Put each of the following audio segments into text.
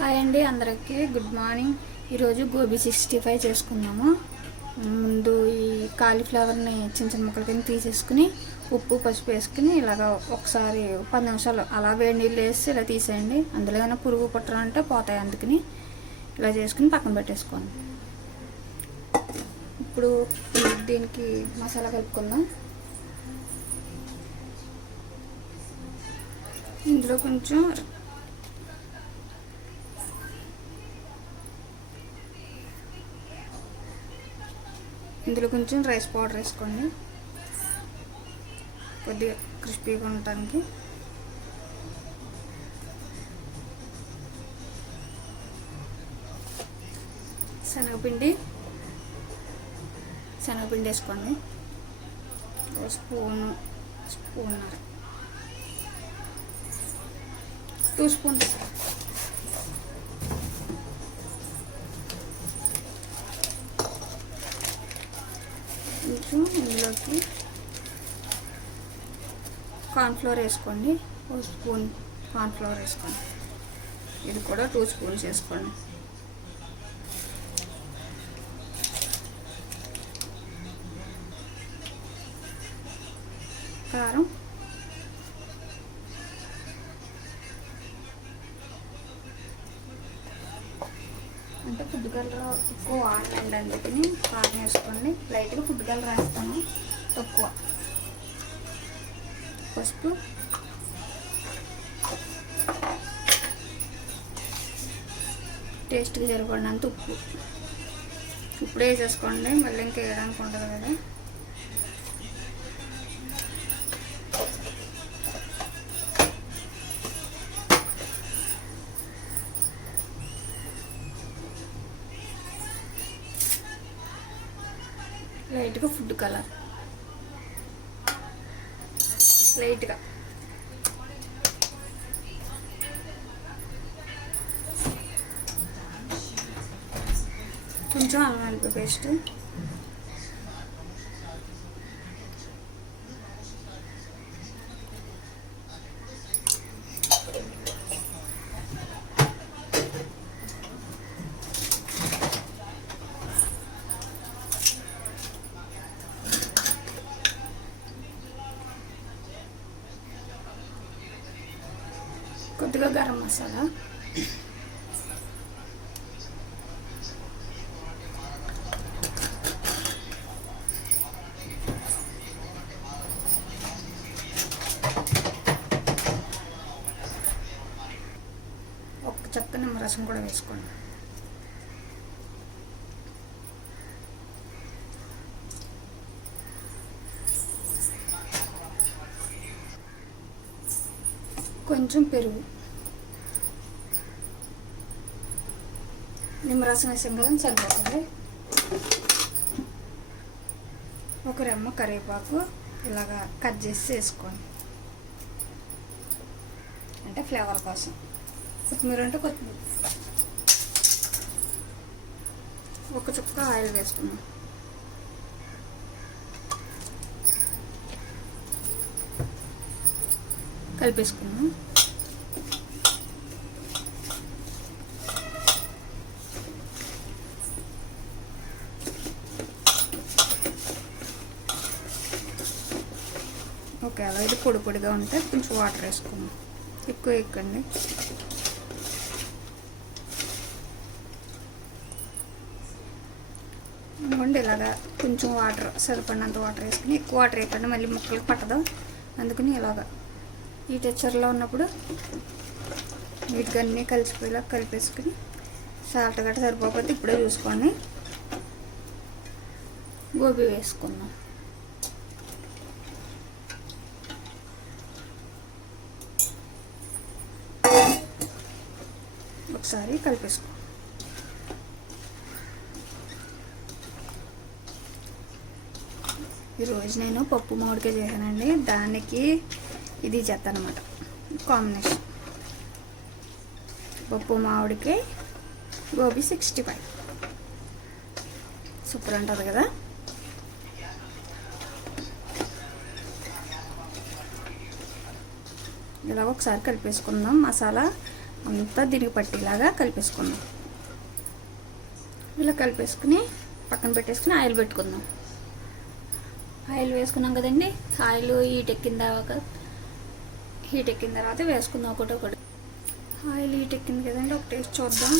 Hi అండి అందరికీ. Good morning ఈరోజు గోబీ సిక్స్టీ ఫైవ్ చేసుకుందాము. ముందు ఈ కాలీఫ్లవర్ని చిన్న చిన్న ముక్కల కింద తీసేసుకుని ఉప్పు పసుపు వేసుకుని ఇలాగ ఒకసారి పది నిమిషాలు అలా వేడి నీళ్ళు వేసి ఇలా తీసేయండి. అందులో ఏమైనా పురుగు పుట్టాలంటే పోతాయి అందుకని ఇలా చేసుకుని పక్కన పెట్టేసుకోండి. ఇప్పుడు దీనికి మసాలా కలుపుకుందాం. ఇందులో కొంచెం ఇందులో కొంచెం రైస్ పౌడర్ వేసుకోండి కొద్దిగా క్రిస్పీగా ఉండటానికి. శనగపిండి శనగపిండి వేసుకోండి స్పూను స్పూన్నర. Two spoons. కొంచెం ఇందులోకి కార్న్ఫ్లోర్ వేసుకోండి. ఒక స్పూన్ కార్న్ఫ్లోర్ వేసుకోండి. ఇది కూడా టూ స్పూన్స్ వేసుకోండి. కారం అంటే ఫుడ్ కలర్ ఎక్కువ వాడండి అందుకని కారం వేసుకోండి. లైట్గా ఫుడ్ కలర్ వేస్తాను తక్కువ. ఫస్ట్ టేస్ట్కి సరిపడినంత ఉప్పు. ఇప్పుడు వేసేసుకోండి మళ్ళీ ఇంకా వేయడానికి ఉండదు కదా. లైట్గా ఫుడ్ కలర్. లైట్గా. కొంచెం అల్లం పేస్ట్ కొద్దిగా గరం మసాలా. ఒక చెక్క నిమ్మరసం కూడా వేసుకోండి. కొంచెం పెరుగు. నిమ్మరసం వేసాం కదా సరిపోతుంది. ఒక రెమ్మ కరివేపాకు ఇలాగా కట్ చేసి వేసుకోండి. అంటే ఫ్లేవర్ కోసం. కొత్తిమీర అంటే కొత్తిమీర. ఒక చుక్క ఆయిల్ వేసుకున్నాం కలిపేసుకున్నాం ఓకే అలా ఇది పొడి పొడిగా ఉంటే కొంచెం వాటర్ వేసుకుందాం. ఎక్కువ ఎక్కండి ఇవ్వండి ఇలాగా కొంచెం వాటర్ సరిపడినంత వాటర్ వేసుకుని ఎక్కువ వాటర్ వేయకండి మళ్ళీ ముక్కలు పట్టదు. అందుకని ఇలాగా. ఈ టెక్చర్లో ఉన్నప్పుడు వీటికి అన్నీ కలిసిపోయేలా కలిపేసుకుని సాల్ట్ గట్ట సరిపోకపోతే ఇప్పుడే చూసుకోండి. గోబీ వేసుకుందాం. ఒకసారి కలిపేసుకో. ఈరోజు నేను పప్పు మామిడికాయ చేశానండి. దానికి ఇది చేస్తాను అనమాట కాంబినేషన్. పప్పు మామిడికాయ గోబీ సిక్స్టీ ఫైవ్. సూపర్ ఉంటుంది కదా? ఇలా ఒకసారి కలిపేసుకుందాం. మసాలా అంతా దీనికి పట్టేలాగా కలిపేసుకుందాం. ఇలా కలిపేసుకుని పక్కన పెట్టేసుకుని ఆయిల్ పెట్టుకుందాం. ఆయిల్ వేసుకున్నాం కదండి. ఆయిల్ హీట్ ఎక్కిన తర్వాత హీట్ ఎక్కిన తర్వాత వేసుకుందాం ఒకటి ఒకటి. ఆయిల్ హీట్ ఎక్కింది కదండి ఒక టేస్ట్ చూద్దాం.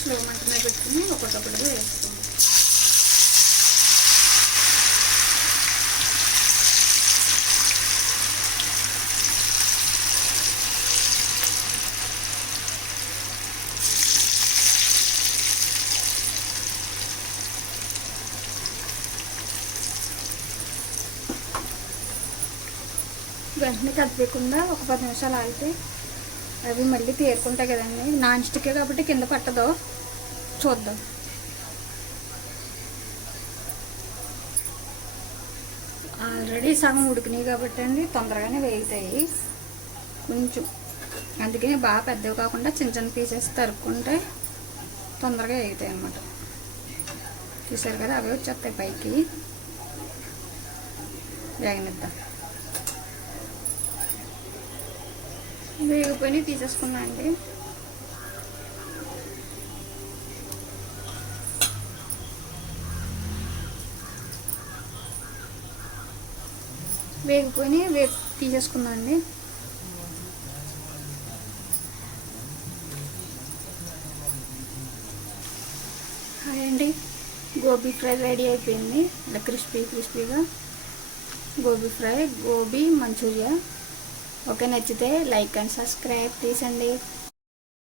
స్లో మంటనే పెట్టుకుని ఒకటొకటిగా వేసుకుందాం వెంటనే కలిపేయకుండా ఒక పది నిమిషాలు ఆగితే అవి మళ్ళీ తీరుకుంటాయి కదండి. నాన్ స్టిక్కే కాబట్టి కింద పట్టదు. చూద్దాం. ఆల్రెడీ సగం ఉడికినాయి కాబట్టి అండి తొందరగానే వేగుతాయి. కొంచెం. అందుకే బాగా పెద్దవి కాకుండా చిన్న చిన్న పీసెస్ తరుక్కుంటే తొందరగా వేగుతాయి అన్నమాట. చూసారు కదా అవి వచ్చేస్తాయి పైకి. వేగనిద్దాం. వేగిపోయి తీసేసుకున్నా అండి. వేగిపోయి వే తీసేసుకున్నా అండి. హాయ్ అండి. గోబీ ఫ్రై రెడీ అయిపోయింది. ఇలా క్రిస్పీ క్రిస్పీగా. Gobi fry gobi Manchuria. Okay నచ్చితే లైక్ అండ్ సబ్స్క్రైబ్ తీసండి.